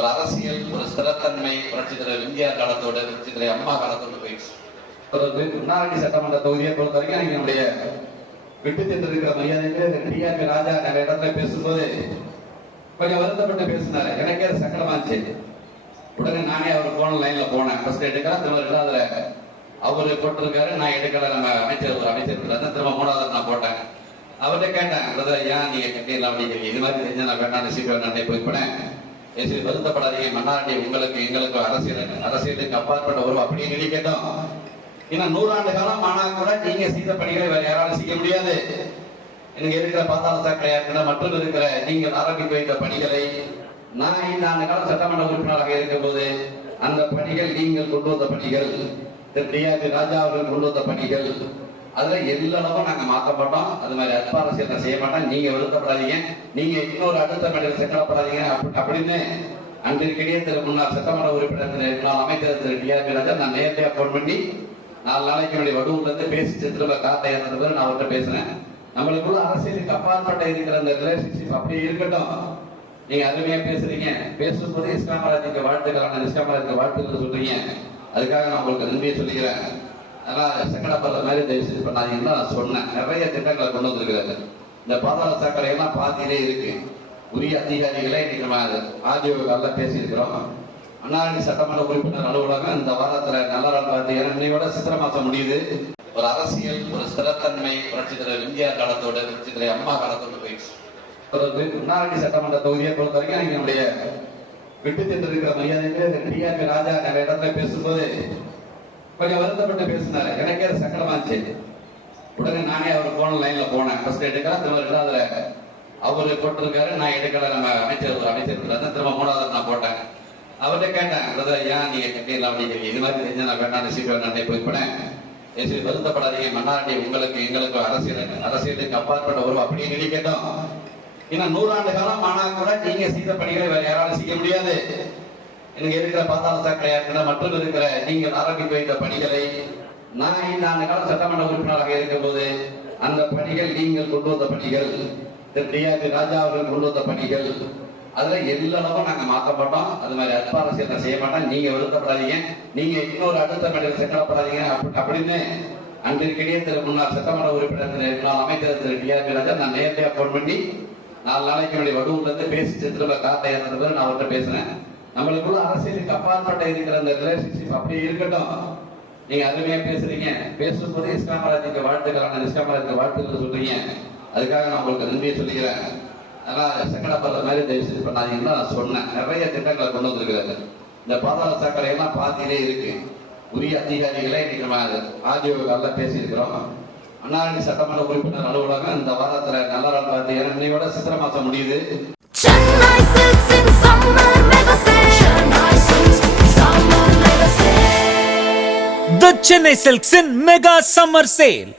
ஒரு அரசியல், ஒரு ஸ்திரத்தன்மை புரட்சி தலைவர் எம்ஜிஆர் காலத்தோடு, புரட்சி தலைவர் அம்மா காலத்தோடு போயிடுச்சு. முன்னாடி சட்டமன்ற தொகுதியை பொறுத்த வரைக்கும் என்னுடைய விட்டு சென்றிருக்கிற மரியாதைக்கு டிஆர்பி ராஜா நிறைய இடத்துல பேசும்போது கொஞ்சம் வருத்தப்பட்டு பேசினாரு. எனக்கே அது சங்கடமாச்சு. உடனே நானே அவர் போன லைன்ல போனேன். ஃபர்ஸ்ட் எடுக்கலாம், திரும்ப அதுல அவரு போட்டிருக்காரு, நான் எடுக்கல. நம்ம அமைச்சர் திரும்ப மூணாவது நான் போட்டேன். அவர்கிட்ட கேட்டேன், பிரதர் ஏன் நீங்க கட்டிடலாம் அப்படின்னு. இது மாதிரி செஞ்சு நான் வேண்டாம் சீக்கிரம் நன்றி போய்ப்பேன். வருத்தப்படாதீங்க, மன்னாடி உங்களுக்கு எங்களுக்கு அரசியலுக்கு அப்பாற்பட்ட உறவு அப்படின்னு சொல்லி கேட்டோம். இன்னும் 100 ஆண்டு காலம் ஆனா கூட நீங்க செய்த பணிகளை வேற யாராலும் செய்ய முடியாது. எனக்கு இருக்கிற பாதாள சாக்கடையா இருக்கிற மற்றும் இருக்கிற நீங்கள் ஆரம்பித்து வைத்த பணிகளை நான் 5 ஆண்டு காலம் சட்டமன்ற உறுப்பினராக இருக்கும் போது அந்த பணிகள் நீங்கள் கொண்டு வந்த பணிகள், டிஆர்பி ராஜா அவர்கள் கொண்டு வந்த பணிகள், அதுல எல்லளவும் நாங்க மாற்றப்பட்டோம். அது மாதிரி அற்ப அரசியல் செய்ய மாட்டோம். நீங்க வருத்தப்படாதீங்க, நீங்க இன்னொரு அடுத்த பணியில் சங்கடப்படாதீங்க அப்படின்னு அன்றைக்கிடையே முன்னாள் சட்டமன்ற உறுப்பினர் முன்னாள் அமைச்சர் திரு டிஆர்பி ராஜா நான் நேரடியாக போன் பண்ணி 4 நாளைக்கு முன்னாடி வடுவூர்ல இருந்து பேசிட்டு திரும்ப காட்டை ஏற்றது நான் அவர்கிட்ட பேசினேன். நம்மளுக்குள்ள அரசியலுக்கு அப்பாற்பட்ட இருக்கிற அந்த ரிலேஷன்ஷிப் அப்படியே இருக்கட்டும். நீங்க அருமையா பேசுறீங்க, பேசும்போது இஸ்லாமராஜுக்கு வாழ்த்துக்கள், இஸ்லாமராஜுக்கு வாழ்த்துக்கள் சொல்றீங்க. அதுக்காக நான் உங்களுக்கு நன்றியை சொல்லிக்கிறேன். அதனால சங்கடப்படுற மாதிரி தயவுசெய்து பண்ணாதீங்கன்னு நான் சொன்னேன். நிறைய திட்டங்களை கொண்டு வந்திருக்கிறாரு. இந்த பாதாள சாக்கடை எல்லாம் பாதியிலே இருக்கு. உரிய அதிகாரிகளே இன்னைக்கு நம்ம ஆர்டிஓ பேசியிருக்கிறோம். அண்ணாடி சட்டமன்ற உறுப்பினர் அலுவலகம் இந்த வாரத்துல நல்ல நாள் பார்த்து இன்னையோட சித்திரை மாசம் முடியுது. ஒரு அரசியல், ஒரு ஸ்திரத்தன்மை புரட்சி தலைவர் எம்ஜிஆர் காலத்தோடு, புரட்சி தலைவர் அம்மா காலத்தோடு போயிடுச்சு. முன்னாடி சட்டமன்ற தொகுதியை பொறுத்த வரைக்கும் என்னுடைய விட்டு சென்றிருக்கிற மரியாதைக்கு டிஆர்பி ராஜா நிறைய இடத்துல பேசும்போது கொஞ்சம் வருத்தப்பட்டு பேசினாரு. எனக்கே அது சங்கடமாச்சு. உடனே நானே அவர் போன லைன்ல போனேன். ஃபர்ஸ்ட் எடுக்கலாம், திரும்ப அதுல அவரு போட்டிருக்காரு, நான் எடுக்கல. நம்ம அமைச்சர் திரும்ப மூணாவது நான் போட்டேன். அவர்கிட்ட கேட்டேன், பிரதர் ஏன் நீங்க கட்டிடலாம் அப்படின்னு. இது மாதிரி செஞ்சு நான் வேண்டாம் சீக்கிரம் நன்றி போய்ப்பேன். வருத்தப்படாதீங்க, மன்னாடி உங்களுக்கு எங்களுக்கு அரசியலுக்கு அப்பாற்பட்ட உறவு அப்படின்னு சொல்லி கேட்டோம். இன்னும் 100 ஆண்டு காலம் ஆனா கூட நீங்க செய்த பணிகளை வேற யாராலும் செய்ய முடியாது. எனக்கு இருக்கிற பாதாள சாக்கடையா இருக்கிற மற்றும் இருக்கிற நீங்கள் ஆரம்பித்து வைத்த பணிகளை நான் 5 ஆண்டு காலம் சட்டமன்ற உறுப்பினராக இருக்கும் போது அந்த பணிகள் நீங்கள் கொண்டு வந்த பணிகள், டிஆர்பி ராஜா அவர்கள் கொண்டு வந்த பணிகள், அதுல எல்லளவும் நாங்க மாற்றப்பட்டோம். அது மாதிரி அற்ப அரசியல் செய்ய மாட்டோம். நீங்க வருத்தப்படாதீங்க, நீங்க இன்னொரு அடுத்த பணியில் சங்கடப்படாதீங்க அப்படின்னு அன்றைக்கிடையே முன்னாள் சட்டமன்ற உறுப்பினர் முன்னாள் அமைச்சர் திரு டிஆர்பி ராஜா நான் நேரடியாக போன் பண்ணி 4 நாளைக்கு முன்னாடி வடுவூர்ல இருந்து பேசிட்டு திரும்ப காட்டை ஏற்றது நான் அவர்கிட்ட பேசினேன். நம்மளுக்குள்ள அரசியலுக்கு அப்பாற்பட்ட இருக்கிற அந்த ரிலேஷன்ஷிப் அப்படியே இருக்கட்டும். நீங்க அருமையா பேசுறீங்க, பேசும்போது இஸ்லாமராஜுக்கு வாழ்த்துக்கள், இஸ்லாமராஜுக்கு வாழ்த்துக்கள் சொல்றீங்க. அதுக்காக நான் உங்களுக்கு நன்றியை சொல்லிக்கிறேன். அதனால சங்கடப்படுற மாதிரி தயவுசெய்து பண்ணாதீங்கன்னு நான் சொன்னேன். நிறைய திட்டங்களை கொண்டு வந்திருக்கிறாரு. இந்த பாதாள சாக்கடை எல்லாம் பாதியிலே இருக்கு. உரிய அதிகாரிகளே இன்னைக்கு நம்ம ஆர்டிஓ பேசியிருக்கிறோம். அண்ணாடி சட்டமன்ற உறுப்பினர் அலுவலகம் இந்த வாரத்துல நல்ல நாள் பார்த்து இன்னையோட சித்திரை மாசம் முடியுது. The Chennai Silks in Mega Summer Sale.